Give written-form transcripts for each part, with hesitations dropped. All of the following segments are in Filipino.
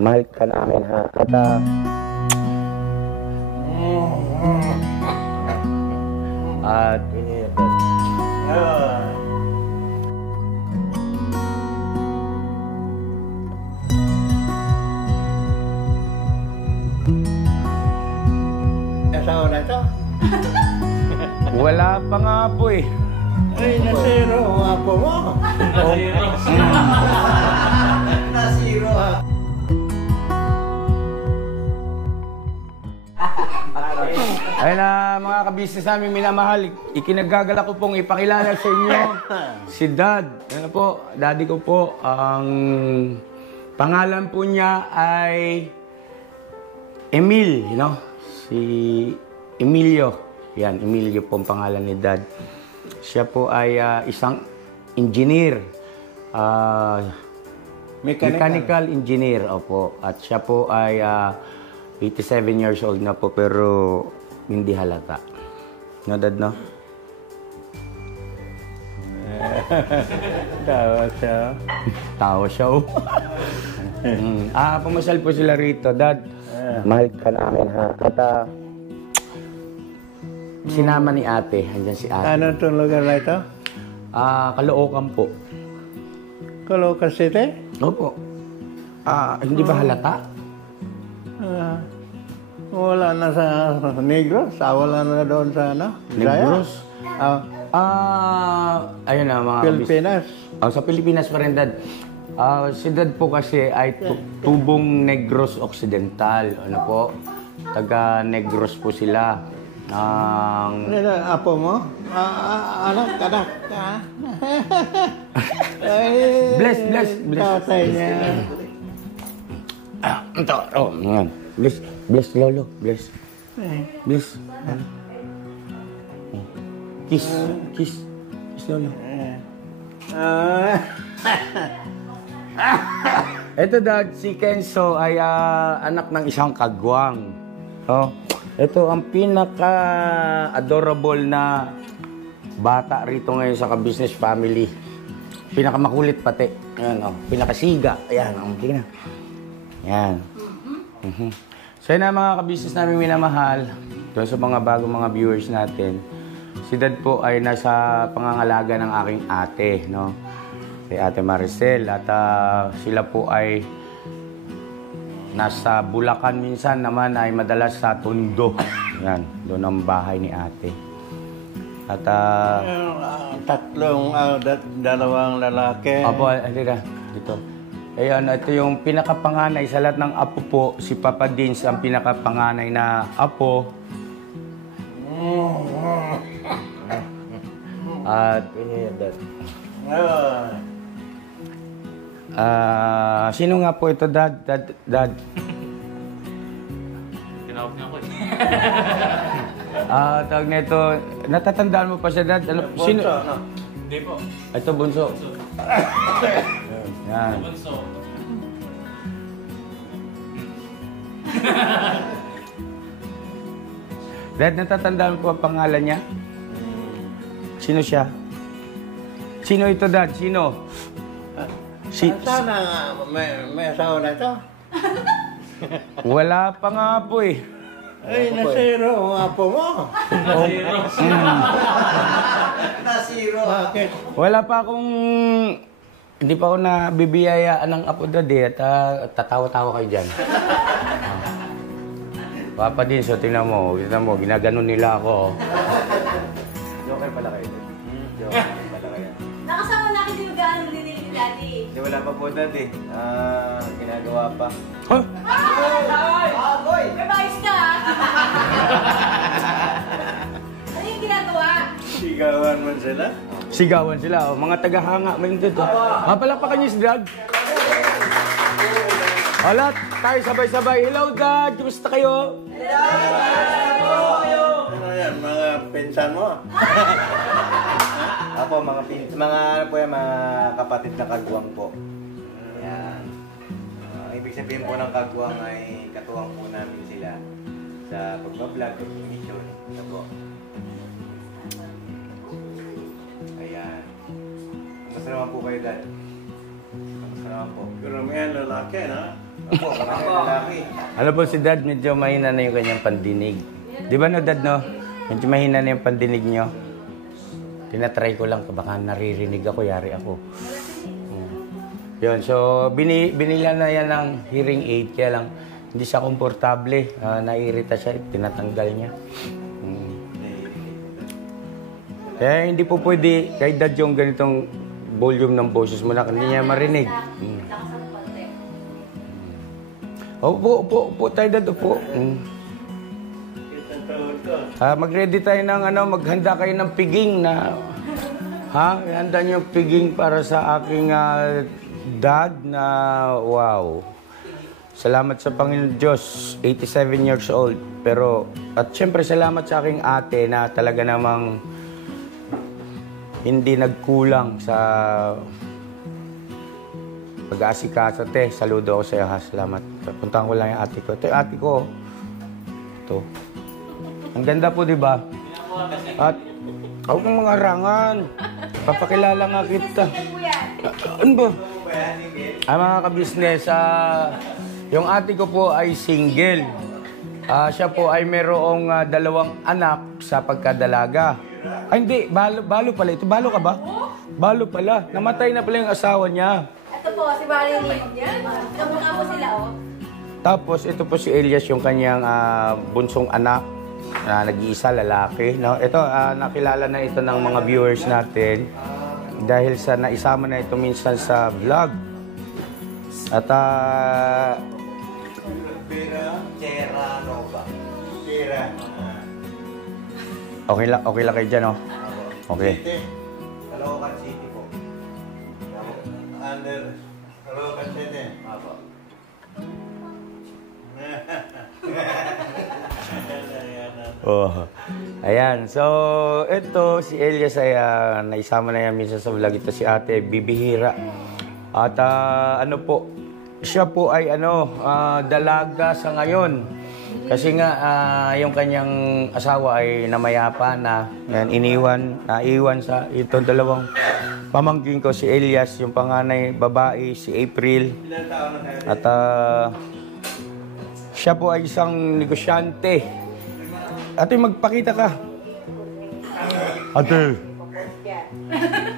Mahal ka namin ha. At at asawa na ito? wala pa nga po eh. Ay, nasiro ang apo mo. Nasiro. Nasiro ha. Ayun na mga kabisnes namin minamahal, ikinagagala ko pong ipakilala sa inyo si Dad. Ano po, daddy ko po, ang pangalan po niya ay Emil, you know? Si Emilio. Yan, Emilio po ang pangalan ni Dad. Siya po ay isang engineer. Mechanical engineer, opo. At siya po ay 87 years old na po pero hindi halata. No, Dad, no? Tawa siya. Tawa siya, oh. Pumasal po sila rito, Dad. Mahal ka namin, ha? At sinama ni ate. Andyan si ate. Ano itong lugar na ito? Caloocan po. Caloocan City? Opo. Hindi ba halata? Wala na sa Negros? Wala na doon sa ano? Negros? Ayun na mga Pilipinas? Sa Pilipinas pa rin, Dad. Si Dad po kasi ay tubong Negros Occidental. Ano po? Taga Negros po sila. Apo mo? Anak. Bless. Tatay niya. Ito. Bless, Lolo. Bless. Kiss, Lolo. Ito, Dad, si Kenzo ay anak ng isang kagwang. Ito ang pinaka-adorable na bata rito ngayon sa ka-business family. Pinakamakulit pati. Ayan, pinakasiga. Ayan, okay na. Ayan. So yun na mga ka-business namin minamahal. Doon sa mga bagong mga viewers natin. Si Dad po ay nasa pangangalaga ng aking ate, no? Si Ate Maricel. At sila po ay nasa Bulacan, minsan naman ay madalas sa Tondo. Yan, doon ang bahay ni ate. At dalawang lalaki. Apo, halika dito. Ayan, ito yung pinakapanganay sa lahat ng apo po. Si Papa Dins ang pinakapanganay na apo. At sino nga po ito, Dad? Tinawag niya ako eh. Tawag na ito, natatandaan mo pa siya, Dad? Ano, sino? Hindi po. Ito, bunso. Yan. Bunso. Dad, natatandaan mo pa ang pangalan niya? Sino siya? Sino ito, Dad? Sino? Sana may asawa na ito? Wala pa nga po eh. Ay, nasiro ang apo mo. Nasiro. Bakit? Wala pa akong... Hindi pa ako nabibiyayaan ng apo, Dad eh. At tatawa-tawa kayo dyan. Papa din, so tingnan mo, ginaganon nila ako. Joker pala kayo. Joker pala kayo. Nakasama na kayo yung gaano ni Daddy. Hindi, wala pa po, Dad eh. Ginagawa pa. Huh? Boy! May bayos ka ah! Ano yung ginagawa? Sigawan man sila? Sigawan sila, oh. Mga tagahanga mo yung dito. Mapalapakan niyo si Dad. Alat, tayo sabay-sabay. Hello, Dad! Kumusta kayo? Ano yan, mga pinsan mo? Apo, mga ano po yan, mga kapatid na kagwang po. Yan. Ibig sabihin po ng kagwang ay katuwang po namin sila sa pagbablog o mission. Ano po? Ayan. Kamusta naman po kayo, Dad? Kamusta naman po? Pero may lalaki, na? Ano po si Dad, medyo mahina na yung kanyang pandinig. Di ba no, Dad, no? Medyo mahina na yung pandinig nyo. Tinatry ko lang, baka naririnig ako, yari ako. Yun, so binila na yan ng hearing aid, kaya lang hindi siya komportable. Naiirita siya, tinatanggal niya. Kaya hindi po pwede, kay Dad yung ganitong volume ng boses mo na hindi niya marinig. Upo tayo, Dad, upo. Mag-ready tayo ng maghanda kayo ng piging na handa niyo yung piging para sa aking dad na wow. Salamat sa Panginoon Diyos, 87 years old. Pero, at syempre salamat sa aking ate na talaga namang hindi nagkulang sa pag-aasikaso. Te, saludo ako sa iyo, ha. Salamat. Puntahan ko lang yung ate ko. Ito yung ate ko. Ito. Ang ganda po, di ba? At, ako ng mga arangan. Papakilala nga kita. Ano ba? Mga kabisnes, yung ate ko po ay single. Siya po ay merong 2 anak sa pagkadalaga. Ay, hindi. Balo pala. Ito, balo ka ba? Balo pala. Namatay na pala yung asawa niya. Ito po, si Marilyn. Yan. Kamukha po sila, oh. Tapos, ito po si Elias, yung kanyang bunsong anak na nag-iisa, lalaki. No? Ito, nakilala na ito ng mga viewers natin dahil sa naisama na ito minsan sa vlog. At, okay lang kayo dyan, no? Okay. Caloocan City po. Under Caloocan City. Apo. Oh. Ayan. So, ito, si Elias ay naisama na yan minsan sa vlog. Ito si ate, bibihira. At ano po, siya po ay dalaga sa ngayon. Kasi nga, yung kanyang asawa ay namayapa na. Yan, naiwan sa itong 2 pamangkin ko, si Elias, yung panganay babae, si April. At siya po ay isang negosyante. Ate, magpakita ka. Ate.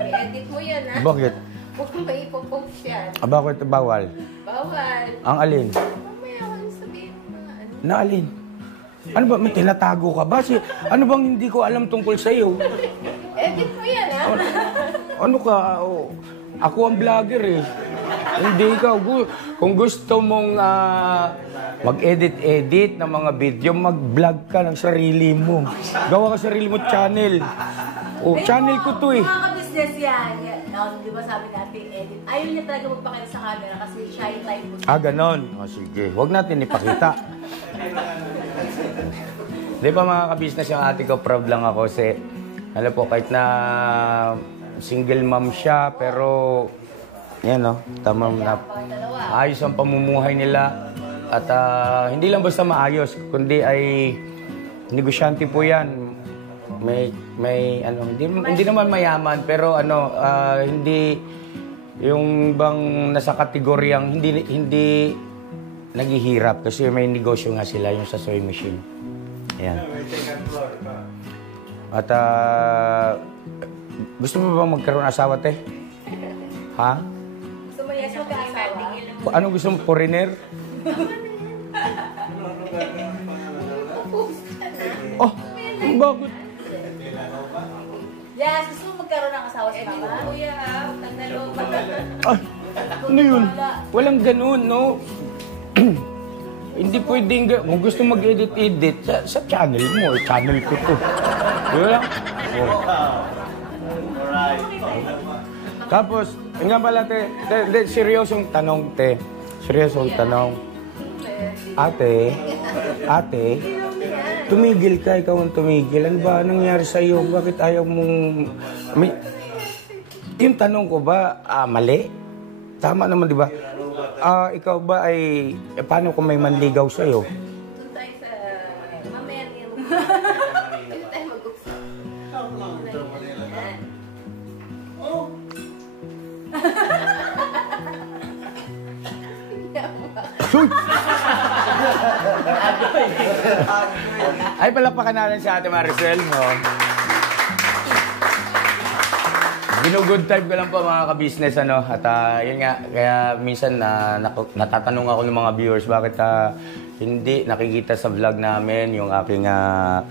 I-edit mo yan, ha? Bakit? Huwag mo maipopost yan. Bakit bawal? Bawal. Ang alin? Mamaya ako yung sabihin mo na ano. Na alin? Ano ba? May tinatago ka ba? Ano bang hindi ko alam tungkol sa iyo? Edit mo yan, ha? Ano ka? Ako ang vlogger eh. Hindi ikaw. Kung gusto mong mag-edit-edit ng mga video, mag-vlog ka ng sarili mo. Gawa ka sarili mo channel. Channel ko to eh. Mga ka-business yan. Di ba sabi natin, edit. Ayaw niya talaga magpakita sa camera kasi shy type mo. Ganon. Sige. Huwag natin ipakita. Di ba mga ka-business, yung ate ko, proud lang ako kasi, alam po, kahit na single mom siya, pero, yan o, tamang na, ayos ang pamumuhay nila. At hindi lang basta maayos, kundi ay negosyante po yan. Hindi naman mayaman, pero hindi yung bang nasa kategoryang hindi naghihirap kasi may negosyo nga sila yung sa sewing machine. Ayan. At gusto mo ba magkaroon asawa, te? Ha? Gusto mo yes mag-aasawa? Ano gusto mo? Foreigner? Oh, bakit? Yes, gusto mo magkaroon ng asawa sa mama? Kuya, ha? Tagdalo pa. Ano yun? Walang ganun, no? Hindi pwedeng, kung gusto mag-edit-edit, sa channel mo, channel ko to. Yun lang. Tapos, nga pala, te, seryosong tanong, te. Seryosong tanong. Ate, tumigil ka, ikaw ang tumigil. Ano ba nangyari sa'yo? Bakit ayaw mong... Yung tanong ko ba, mali? Tama naman, di ba? Ikaw ba ay... paano kung may manligaw sa'yo? Doon tayo sa... mamaya niya. Doon tayo mag-usap. Ay, palakpakan natin si Ate Maricel, no? Ginugood type ko lang po mga ka-business, ano? At yun nga, kaya minsan natatanong ako ng mga viewers, bakit hindi nakikita sa vlog namin yung aking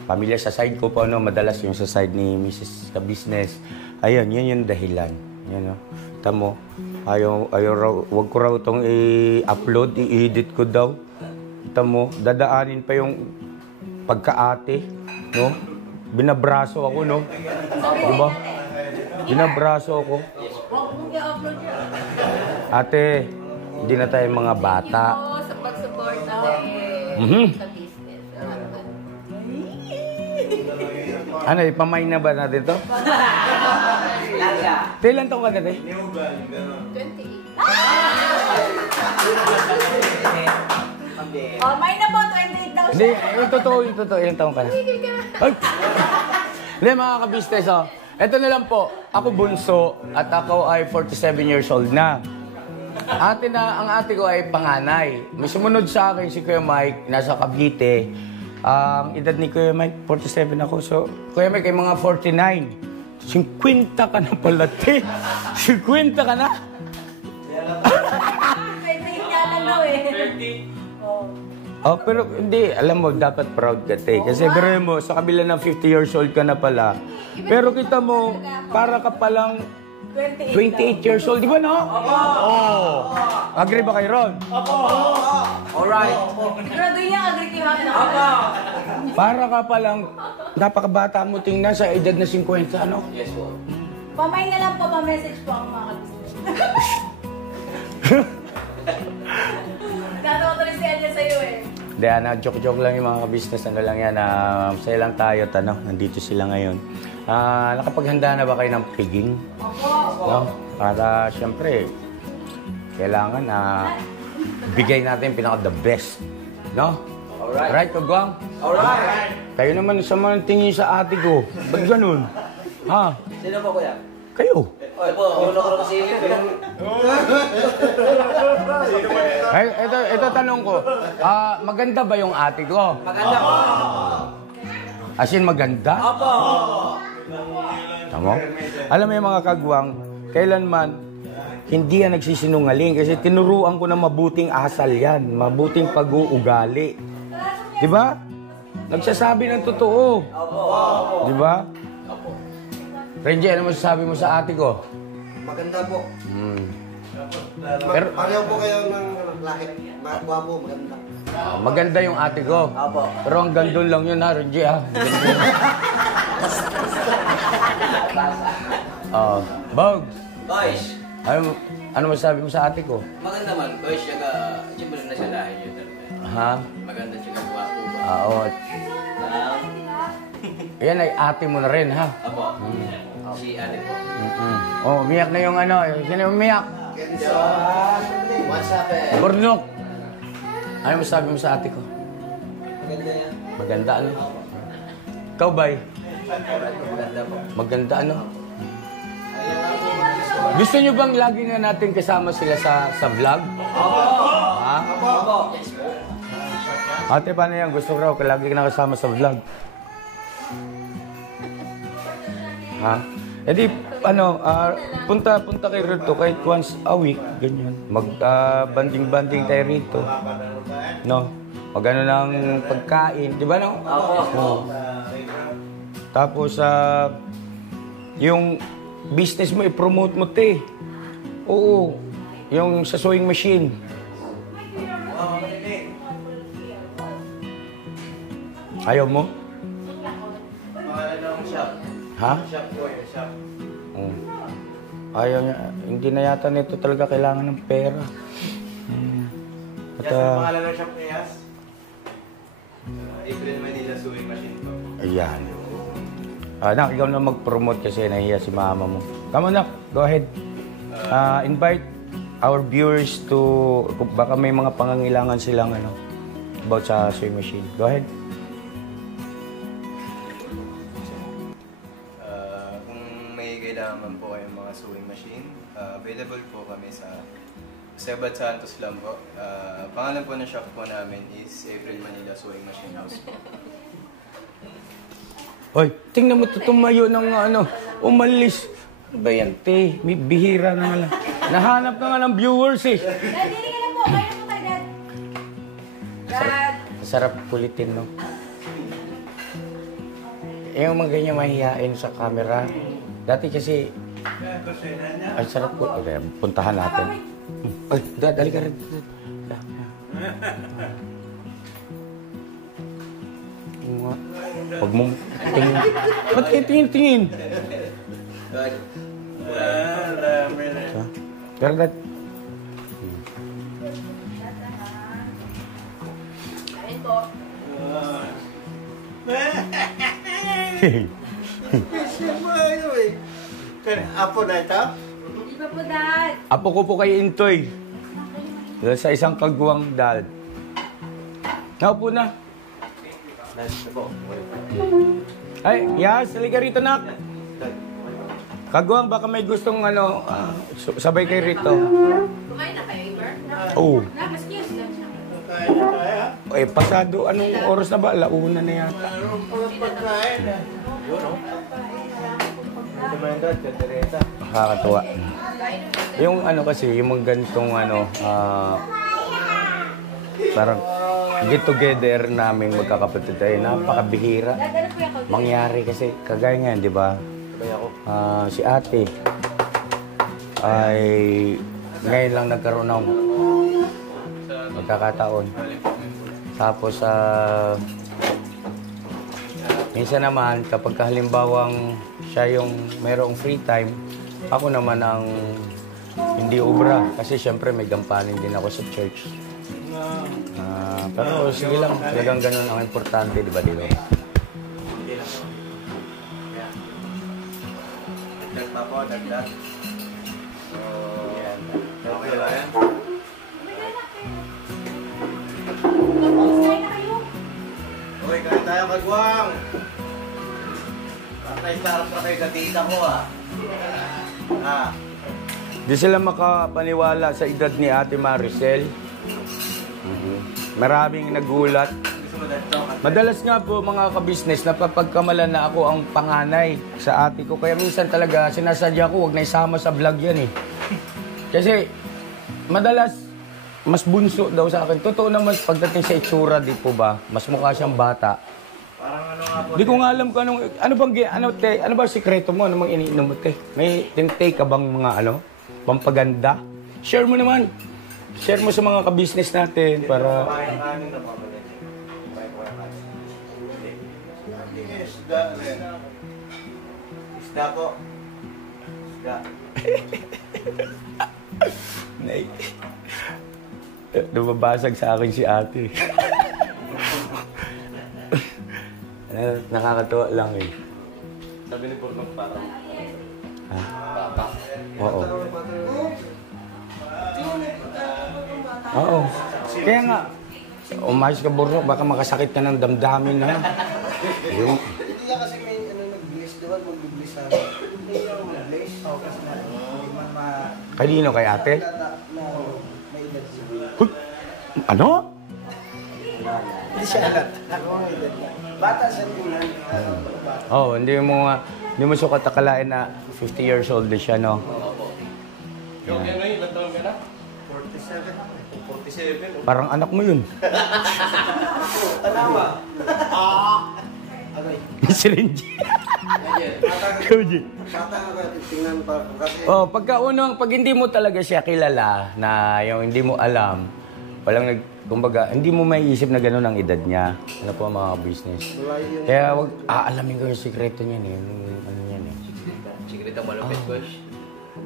pamilya sa side ko po, no? Madalas yung sa side ni Mrs. ka-business. Ayun, yun yung dahilan. Yun, no? Tamo, wag ko raw itong i-upload, i-edit ko daw. Tamo, dadaanin pa yung pagka-ate, no? Binabraso ako, no? Diba? Binabraso ako. Huwag mong i-upload yun. Ate, hindi na tayo mga bata. Thank you po sa pag-support sa business. Ano, ipamay na ba natin to? Ilan taong ka na, te? 28. Oh, may na po, 28 daw Hindi, siya. yung totoo. Ilang taong ka na? Ay! Hindi, mga ka-business, oh. Ito na lang po, ako bunso at ako ay 47 years old na. Ang ate ko ay panganay. May sumunod sa akin si Kuya Mike, nasa Cavite. Ang edad ni Kuya Mike, 47 ako. So, Kuya Mike ay mga 49. 50 ka na pala, te. 50 ka na? 28 nga lang daw eh. 30. Oh, pero hindi, alam mo, dapat proud ka, te. Kasi biro mo, sa kabila ng 50 years old ka na pala. Pero kita mo, para ka palang 28 years old, di ba, no? Oo. Agree ba kayo, Ron? Alright. Pero doon niya, agree kayo ha? Para ka palang napakabata mo tingnan sa edad na 50, ano? Yes po. Pamay na lang po, pa-message po ang mga ka-business. Natawa ko rin si Anya sa'yo eh. Hindi, joke-joke lang yung mga ka-business. Ano lang yan, masaya lang tayo at nandito sila ngayon. Nakapaghanda na ba kayo ng piging? Opo. No? Para, syempre, kailangan bigay natin yung pinaka-the best. No? Alright. Right, Kagwang? Alright. Kayo naman sa mga tingin sa ate ko. Ba't ganun? Ha? Sino po kuya? Kayo? Oy po, ulo ko kasi Ay, ito tanong ko. Maganda ba yung ate ko? Maganda po. As in, maganda? Opo. Tama? Alam mo yung mga kagwang, kailanman, hindi yan nagsisinungaling kasi tinuruan ko na mabuting asal yan, mabuting pag-uugali. Di ba? Nagsasabi ng totoo. Di ba? Renji, ano masasabi mo sa ate ko? Maganda po. Pero, Pareho po kayo ng lahit. Magwapo, maganda. maganda yung ate ko. Pero hanggang doon lang yun ha, Renji ha. Bugs, Boys, ano masasabi mo sa ate ko? maganda man. Boys, siya siyempre na siya lahi yun. Ha? Maganda siya gwapo ba? Oo. Yan ay ate mo na rin ha. Opo. Si ate po. Oh, umiyak na yung ano. Sino umiyak? What's up eh? Burnok. Ano masasabi mo sa ate ko? Maganda yan. Maganda ano? Ikaw bay? Maganda po. Maganda ano? Gusto nyo bang lagi na natin kasama sila sa vlog? Ha? Opo. Ate, paano yan? Gusto ko raw lagi ka na kasama sa vlog. Ha? E di, punta kayo rito kahit once a week, ganyan. Banding-banding tayo rito. No? Mag-ano ng pagkain, di ba no? Oo. Tapos, yung business mo, i-promote mo, te. Oo. Yung sa sewing machine. Ayaw mo? Ha? Ayaw niya. Hindi na yata nito talaga kailangan ng pera. At, pangalan ng shop niya, Yas? April Manila Sewing Machine po. ayan. Nak, ikaw na mag-promote kasi nahiya si mama mo. Come on, Nak. Go ahead. Invite our viewers to, baka may mga pangangailangan silang about sa sewing machine. Go ahead. Kung may kailangan po kayong mga sewing machine, available po kami sa Sebad Santos lang po. Pangalan po ng shop po namin is April Manila Sewing Machine House. Oy, tingnan mo tumayo ng ano, umalis. Ano ba yan, te? May bihira na nga lang. Nahanap na nga ng viewers eh. Dad, dili ka na po. Kaya po tayo, Dad. Dad. Sarap kulitin, no? Yung mga ganyan mahihain sa camera. Dati kasi, ay sarap ko. Okay, puntahan natin. Ay, Dad, dali ka rin. Pag mong tingin. Ba't kayo tingin-tingin? Pero Dad, Ayun po. Apo na ito? Hindi pa po, Dad. apo ko po kay Intoy. Sa isang kagwang, Dad. Naupo na. Ay, Yas, halika rito, nak. Kagwang, baka may gustong ano, sabay kay rito. Kumain na kayo, Iber? Oo. Na, mas cute. Eh, pasado, anong oras na ba? Launa na yata. Nakakatuwa. Yung ano kasi, yung mga ganitong ano, parang get together namin magkakapatid tayo, napakabihira. Dad, ano po yung call? Mangyari kasi, kagaya nga, di ba? Si ate ay ngayon lang nagkaroon ng magkakataon. Tapos, minsan naman, kapag halimbawang siya yung mayroong free time, ako naman ang hindi obra. Kasi syempre may gampanin din ako sa church. Pero sige lang, talagang ganun ang importante, di ba, Dilo? Dagdag pa po, dagdag. So, yan. Okay ba yan? Kumain na kayo. Okay, kain tayo kagwang. Patay sarap na kayo katita ko ah. Di sila makapaniwala sa edad ni Ate Maricel. Maraming nagulat. Madalas nga po mga kabisnes, napapagkamalan na ako ang panganay sa ate ko. Kaya minsan talaga sinasadya ko, huwag na isama sa vlog yan eh. Kasi madalas, mas bunso daw sa akin. Totoo naman pagdating sa itsura, di po ba? Mas mukha siyang bata. Parang ano nga po. Di ko nga alam kung ano ba sikreto mo? Ano bang iniinom mo, te? May tintake ka bang mga pampaganda? Share mo naman. Share mo sa mga kabisnes natin para... Kain kanin na pabalik. Isda po. Isda. Nay. Lumabasag sa akin si ate. Nakakatuwa lang eh. Sabi ni Purnong parang Oo. Oo. Kaya nga, umayos ka, Borno, baka makasakit ka ng damdamin na. Yung, Hindi ka kasi may nag-bless doon, mag-bless sa akin. Hindi ka mag-bless. Oo, kasi hindi man kanino kay ate? na may edad siya. Huh? Ano? Hindi siya alat. Ako ang edad niya. Bata siya tingnan. Oh, hindi mo sukat akalain na 50 years old na siya, no? yung ano yun, ilang taon ka na? 47. Parang anak mo yun. Tanawa. Aray. Si Renji. Renji. Bata ka kaya tingnan pa kasi. Oh, pag hindi mo talaga siya kilala, na yung hindi mo alam, kumbaga, hindi mo maiisip na gano'n ang edad niya. Ano po ang mga business. Wala yun. Kaya wag aalamin ko yung sikreto niya eh. Ano yan eh. Sigrita malupit, Coach.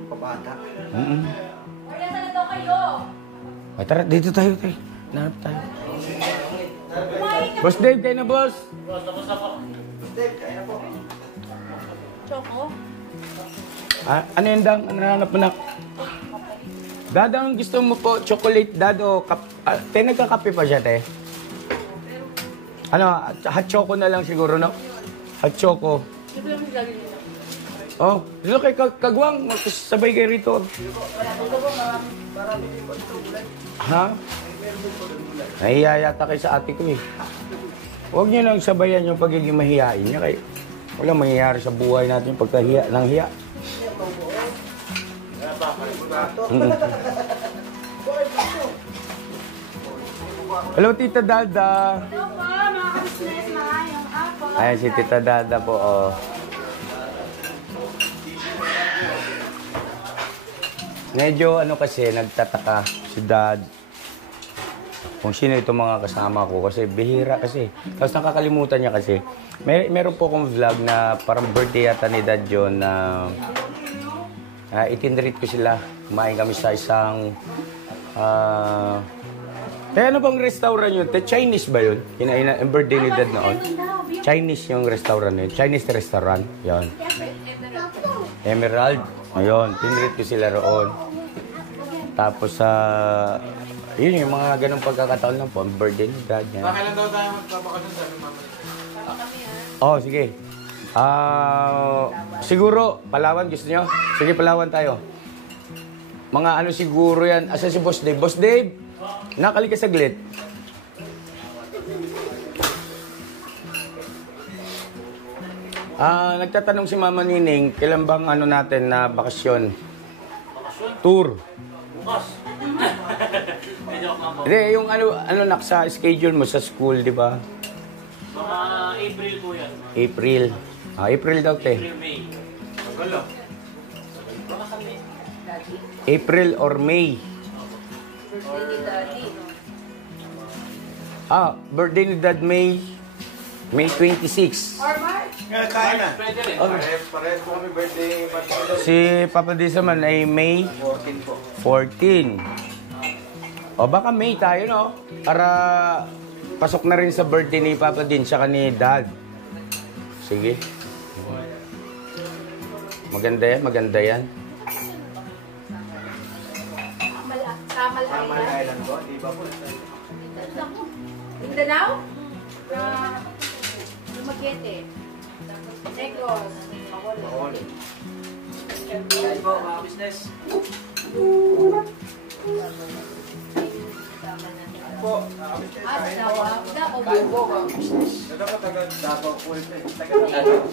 Pabata. Kaya na daw kayo. Ay, tara, dito tayo. Nanap tayo. Kumain na. Boss Dave, kayo na, boss. Step, kaya po. Choco. Ano yan, Dang? Ano nanap mo na? Dadang, gusto mo po chocolate, Dad, o te, nagkakape pa siya, te? Ano, hot choco na lang siguro, no? Hot choco. Hindi ko lang masigagin nila. Oh, dito kay Kagwang, sabay kayo rito. Ha? Nahiya yata kayo sa ate ko eh. Huwag niyo nang sabayan yung pagiging mahihain niya kay walang mangyayari sa buhay natin pagkahiya ng hiya. Hello, Tita Dada. Hello po, mga ka-business, maayong hapon. Ayan si Tita Dada po, oh. Medyo ano kasi, nagtataka si Dad kung sino itong mga kasama ko kasi bihira kasi. Tapos nakakalimutan niya kasi. Meron po akong vlog na parang birthday yata ni Dad yun na itinreat ko sila. Kumain kami sa isang ano bang restaurant yun? Chinese ba yun? Yung birthday ni Dad noon. Chinese yung restaurant yun. Chinese restaurant. Yun. Emerald. Ayun. Tinreat ko sila roon. Tapos yun yung mga ganong pagkakataon lang po. Ang birthday ni Dad. Kailan daw tayo magpapakasyon sa amin, mama? Oh, sige. Siguro, Palawan gusto nyo? Sige, Palawan tayo. Mga ano siguro yan. Asa si Boss Dave? Boss Dave! Nakali ka saglit. Nagtatanong si Mama Nining, kailan bang ano natin na bakasyon? Tour. Hindi, yung ano naksa schedule mo sa school, di ba? Mga April po yan. April. April daw, te. April, May. Magalo. April or May. Birthday ni Daddy. Birthday ni Dad May 26. Or March. Ngayon tayo na. Pwede rin. Parehas po kami birthday party. Si Papa Diz naman ay May 14 po. 14. O baka May tayo, no? Para pasok na rin sa birthday ni Papa Din tsaka ni Dad. Sige. Maganda yan, maganda yan. Samal Samal Island. Island po, di ba po? Mindanao? Dumaguete. Negros. Bacolod. Yan po, mga business. Po, nakakabit kayo At tayo. Davao. Dapat taga Davao po ito eh. Taga Davao.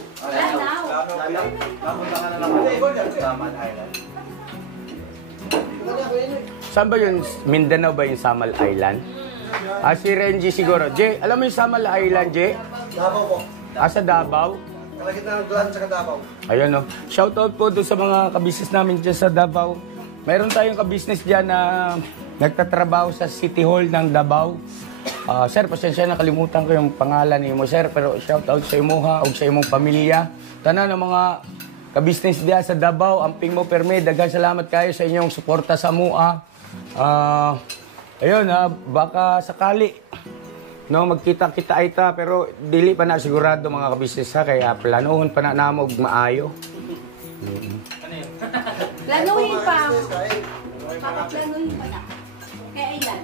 Lanao. Papunta ka na lang. Samal Island. Saan ba yun? Mindanao ba yung Samal Island? Si Renji siguro. Jay, alam mo yung Samal Island, Jay? Davao po. Sa Davao? Kalagitnaan ng Glan sa Davao. Ayun, no. Shoutout po doon sa mga kabisnes namin dyan sa Davao. Meron tayong kabisnes dyan na nagtatrabaho sa City Hall ng Davao. Sir, pasensya na kalimutan ko yung pangalan ni mo, sir. Pero shoutout sa imuha o sa imong pamilya. Tanan ng mga kabisnes diyan sa Davao, amping mo perme. Daghang salamat kayo sa inyong suporta sa MUA. Ayun, baka sakali no magkita-kita ita pero dili pa na sigurado mga kabisnes ha kaya planuhon pa na namog maayo. Planuhin pa. Papaplanuhin pa na. Kaya ilan?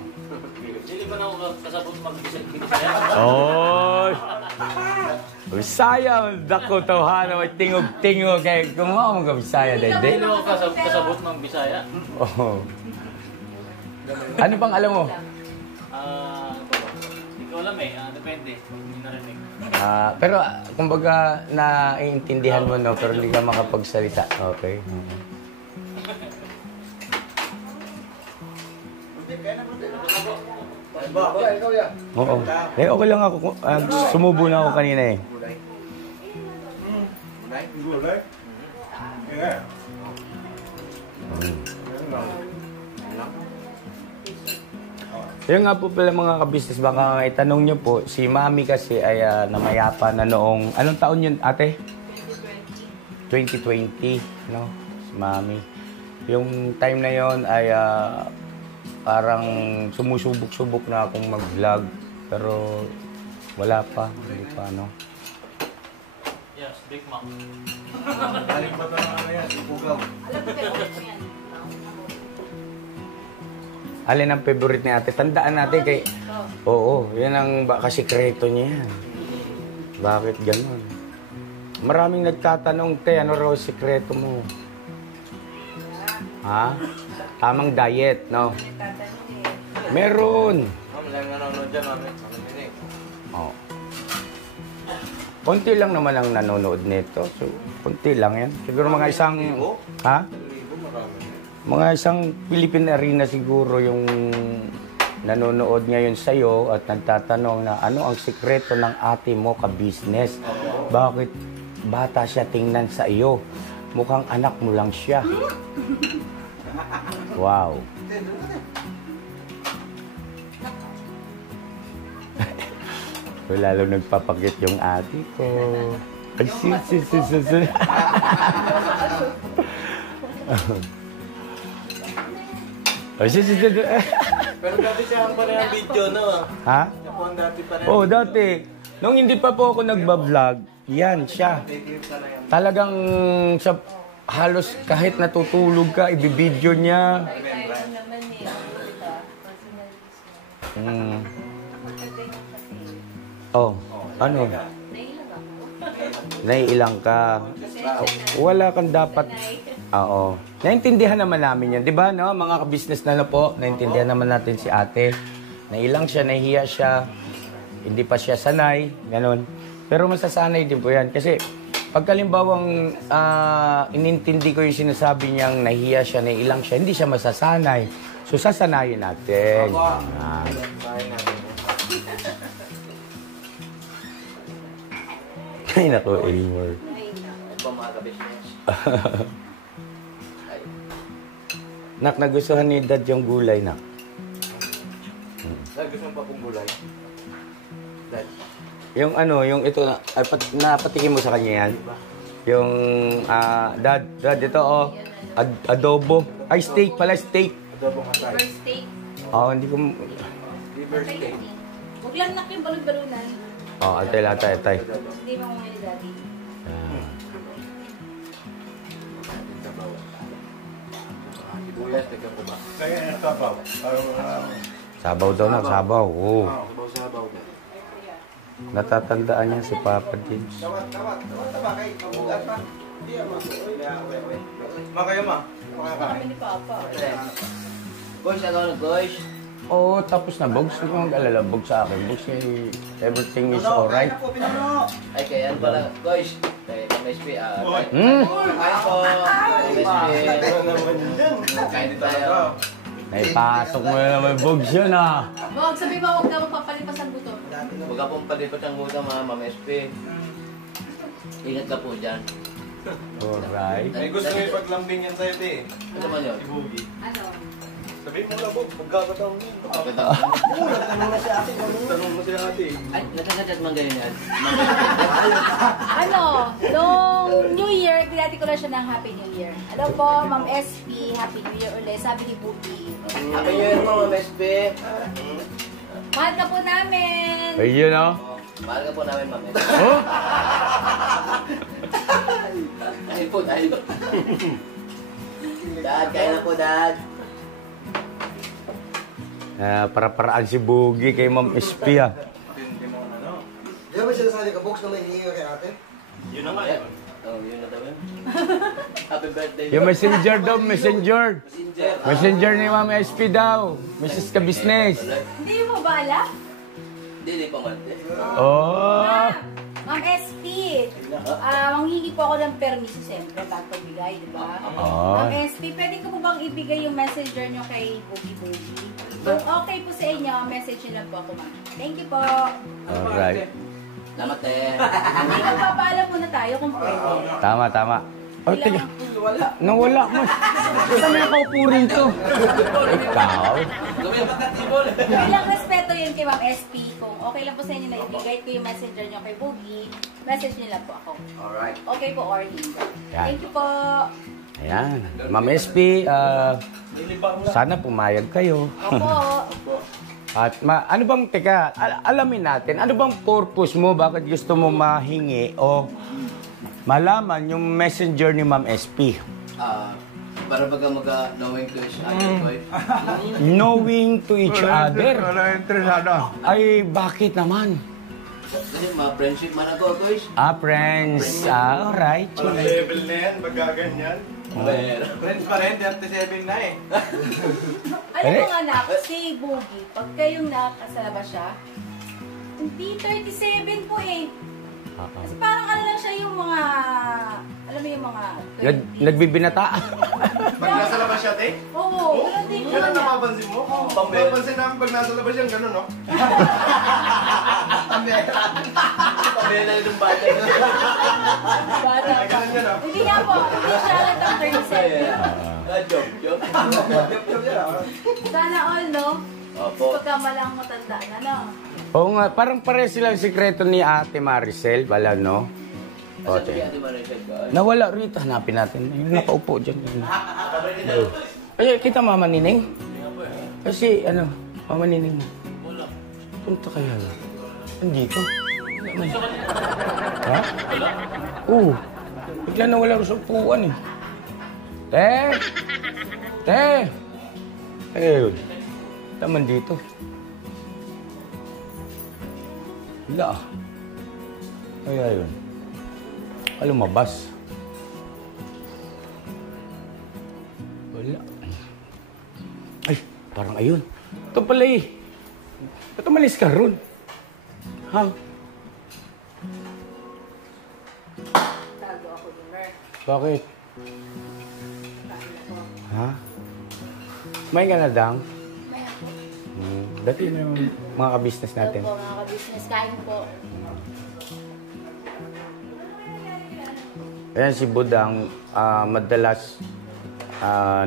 Hindi ba na ako kasabot mag-bisaya? Oy. Bisaya dako tawhana may tingog-tingog kay kumo mo Bisaya Hindi dede. na ako kasabot ng Bisaya. Oh. Ano pang alam mo? Hindi ko alam eh. Depende. Hindi narinig. Pero kumbaga naiintindihan mo no pero hindi ka makapagsalita. Okay. Oo. Okay lang ako. Sumubo na ako kanina eh. Gulay? Yeah. Yung nga po pala mga kabisnes, baka itanong nyo po, si Mami kasi ay namayapa na noong, anong taon yun ate? 2020, no? Si Mami. Yung time na yon ay parang sumusubok-subok na akong mag-vlog, pero wala pa, hindi pa, no? Yes, Big Mac. Galing pa ito ng ano yan, Ipugaw. Alam ko kayo mo yan. Alin ang favorite ni ate? Tandaan natin kay... Oo, yan ang baka sikreto niya yan. Bakit ganun? Maraming nagtatanong, te, ano raw sikreto mo? Ha? Tamang diet, no? Tatanong eh. Meron. Ma'am, lang nanonood dyan, ma'am. Mamiminig. Oh. Konti lang naman ang nanonood nito. So, konti lang yan. Siguro mga isang... Ha? Mga isang Philippine Arena siguro yung nanonood ngayon sa'yo at nagtatanong na ano ang sikreto ng ate mo ka-business? Bakit bata siya tingnan sa iyo? Mukhang anak mo lang siya. Wow. Lalo nagpapakit yung ate ko. Ay, sis. Ay, sis. Pero dati siya ang pala yung video, no? Ha? Siya po ang dati pa rin. Oh, dati. Nung hindi pa po ako nagbablog, yan siya. Talagang sa halos kahit natutulog ka, ibibideo niya. Tayo naman eh. Diba? Personal business. Magkaganyan kasi. Oh, ano? Nailang ako. Naiilang ka. Wala kang dapat... Oo. Naintindihan naman namin yan. Di ba, no? Mga ka-business na po, naintindihan naman natin si ate. Nailang siya, nahihiya siya. Hindi pa siya sanay. Ganon. Pero masasanay din po yan. Kasi pagkalimbawang inintindi ko yung sinasabi niyang nahihiya siya, nailang siya, hindi siya masasanay. So, sasanayin natin. Ay, naku, Elmer. Nak, nagustuhan ni Dad yung gulay, nak. Dad, gusto mo pa pong gulay? Dad. Yung ano, yung ito, napatikin mo sa kanya yan. Yung, Dad, ito, oh, adobo. Ay, steak pala, steak. Adobong atay. First steak. Oh, hindi ko... Liver steak. Huwag lang nak yung balon-balunan. Oh, atay. Hindi mo ngayon daddy. Sibuyas, tignan ko ba? Kaya natapaw. Sabaw daw, nak, sabaw. Oh. Sabaw-sabaw na. Natatandaan niya si Papa James. Ma, kayo ma. Kami ni Papa. Gosh, ano, gosh? Oh, tapos na, Bogs. Huwag kang mag-alala, Bogs sa akin. Bogs, everything is alright. Ay, kaya ano pala, gosh? Kaya MSP, Hmm? Kain po, MSP. Kain tayo. Naipasok mo na naman, Bogs yun, ah. Bog, sabi mo huwag ka magpapalipas ang buto. Huwag ka pong palipat ang buta, Ma'am SP. Ingat ka po dyan. Alright. May gusto mo ipaglambing yan sa'yo, te. Ano man yun? Si Boogie. Ano? Sabihin mo lang, Bob, magkakataon yun. Bakit ako? Tanong mo si ate. Ay, nagkakachat man ganyan yan. Ano? Noong New Year, pinati ko na siya ng Happy New Year. Hello po, Ma'am SP. Happy New Year ulit. Sabi ni Boogie. Happy New Year mo, Ma'am SP. Mahal ka po namin! Ayun, oh. Mahal ka po namin, Ma'am SP. Oh? Dahil po, dahil po. Dad, kain na po, Dad. Para-paraan si Boogie kay Ma'am SP, ah. Hindi mo ano. Di ba siya sa ka box na may hihinga kay ate? Yun na nga yun. Oh, yun na daw yun. Happy birthday. Yung messenger daw, messenger. Messenger. Messenger ni Ma'am SP daw. Mrs. Ka-Business. Hindi mo ba alam? Hindi pa man. Oh! Ma'am SP, manghingi po ako ng permiso siyempre bago pagbigay, di ba? Oh. Ma'am SP, pwede ko po bang ibigay yung messenger nyo kay Boogie? Kung okay po sa inyo, message nyo lang po ako, ma'am. Thank you po. Alright. Salamat, eh. Hindi, magpapaalam muna tayo kung pwede. Tama. Oh, tiga. Nawala mo. Saan nakaupo rito? Ikaw? Bilang respeto yun kay Ma'am SP. Kung okay lang po sa inyo na ibigay ko yung messenger nyo kay Boogie, message nyo lang po ako. Alright. Okay po, or hindi. Yan. Thank you po. Ayan. Ma'am SP, sana pumayag kayo. Opo. At ano bang, teka, alamin natin, ano bang purpose mo? Bakit gusto mo mahingi o malaman yung messenger ni Ma'am SP? Para baga knowing to each other, boy. Knowing to each other? Wala interesado. Ay, bakit naman? Kasi mga friendship man ako, guys. Friends. Alright. Level na yan, pagkaganyan. Friends pa rin, 37 na eh. Alam mo anak, si Boogie, pag kayong nakasalaba siya, hindi 37 po eh. Kasi parang ano lang siya yung mga, alam mo yung mga 20. Nagbibinata. Pag nasa labas siya, te? Oo, pero hindi ko Yan ang na. napapansin mo? Papansin namin pag nasa labas yan, gano'n, no? Pamela na ng bata na. Bata pa. Ganun yan, ah. Hindi nga po, hindi siya agad ang 37. Joke. Sana all, no? Opo. Pagka malang matanda na, no? Oo nga, parang pare silang sikreto ni Ate Maricel, wala no? Asan si Ate Maricel ka? Nawala rito, hanapin natin. Yung nakaupo dyan. Ay, kita Mama Nining? Kasi, Mama Nining mo. Punta kaya lang. Andito? Ha? Oo. Bigla nawala rin sa upuan eh. Te! Ayun. Taman dito. Wala ah. Ay, ayun. Lumabas. Wala. Ay, parang ayun. Ito pala eh. Ba't umalis ka ron? Ha? Tago ako dun, Mer. Bakit? Ha? May ka na, Dang? May ako. Dati na yung mga ka-business natin. Opo, mga ka-business, kain po. Ayan si Budang, madalas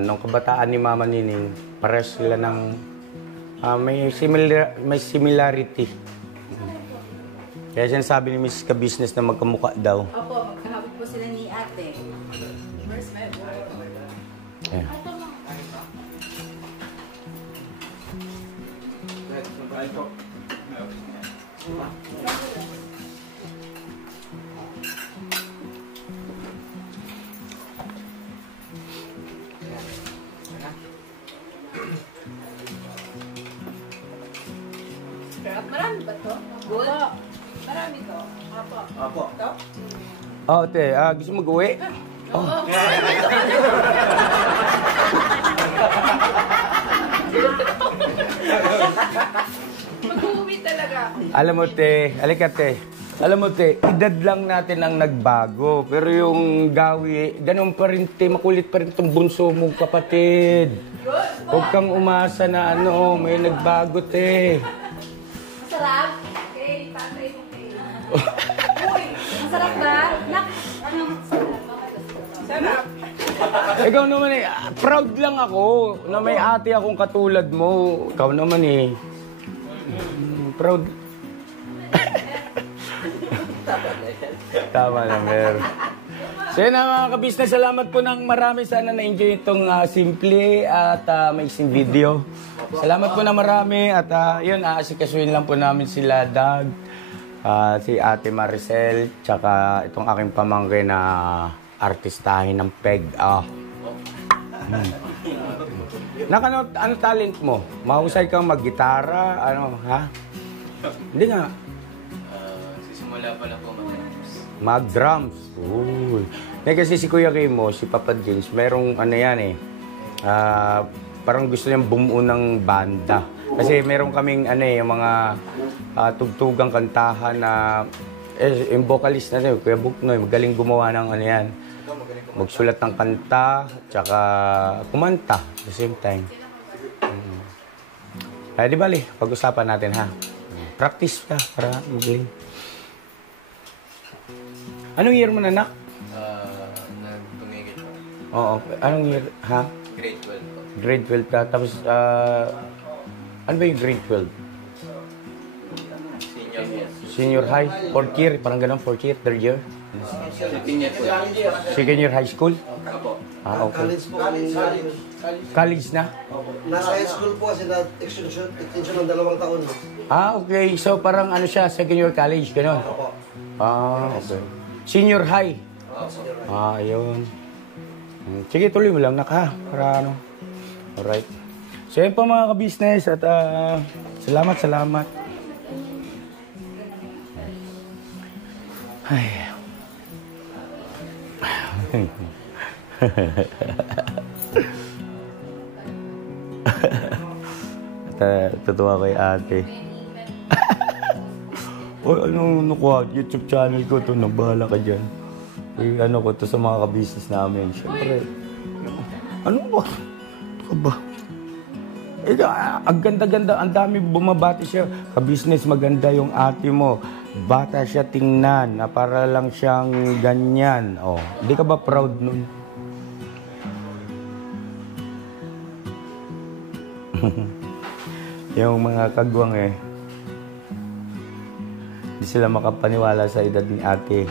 nung kabataan ni Mama Nining, pares sila ng may similarity. Kaya sinasabi ni Mrs. Ka-business na magkamukha daw. Opo, magkahabit po sila ni ate. Where's my boy? Ayan. Marami ba to? Good. Marami to. Opo. Opo. Ito? Oh, te, gusto mo mag-uwi? Oh. Mag-uwi talaga ako. Alam mo, te, alika, te. Alam mo, te, edad lang natin ang nagbago. Pero yung gawi, ganun pa rin, te, makulit pa rin itong bunso mong kapatid. Huwag kang umasa na may nagbago, te. Masarap? Okay, patay mo kayo. Uy, masarap ba? Nak, sarap. Ikaw naman eh, proud lang ako na may ate akong katulad mo. Ikaw naman eh. Proud. Tama na, Mer. So yun na mga kabisnes, salamat po ng marami. Sana na-enjoy itong simple at maiksing video. Salamat po na marami at yun, aasikasuhin lang po namin sila Dag, si Ate Maricel, tsaka itong aking pamangkin na artistahin ng peg. Ano talent mo? Mahusay kang mag-gitara? Ha? Hindi nga. Sisimula pa lang po mag-drums. Mag-drums. Uy. Kasi si Kuya Kimo, si Papa James, merong yan eh. Parang gusto niyang bumuo ng banda. Kasi meron kaming yung mga tugtugang kantahan na yung vocalist na Kuya Buknoy, magaling gumawa ng yan. Magsulat ng kanta, tsaka kumanta at the same time. Di bali, pag-usapan natin ha. Practice ka para magaling. Anong year mo na, anak? Nagtumigil po. Oo, anong year, ha? Grade 12 po. Grade 12 ka, tapos, ano ba yung grade 12? Senior year. Senior high? Fourth year? Parang ganun, fourth year, third year? Second year po. Second year high school? Apo. Okay. College po kami. College na? Nasa high school po kasi na-extension ng 2 taon. Okay. So, parang ano siya, second year college, ganun? Okay. Senior high? Ayun. Sige, tuloy mo lang, naka. Para ano. Alright. So, yun po mga ka-business at salamat. Ay. Tatuwa kay ate. Oy, ano ko, YouTube channel ko to, bahala ka dyan. Uy, ano ko to sa mga ka-business namin. Siyempre, ano ba? Ano ba? Eh, ang ganda-ganda, ang dami bumabati siya. Ka-business, maganda yung ate mo. Bata siya tingnan, na para lang siyang ganyan. Oh, hindi ka ba proud nun? Yung mga kagwang hindi sila makapaniwala sa edad ni ate.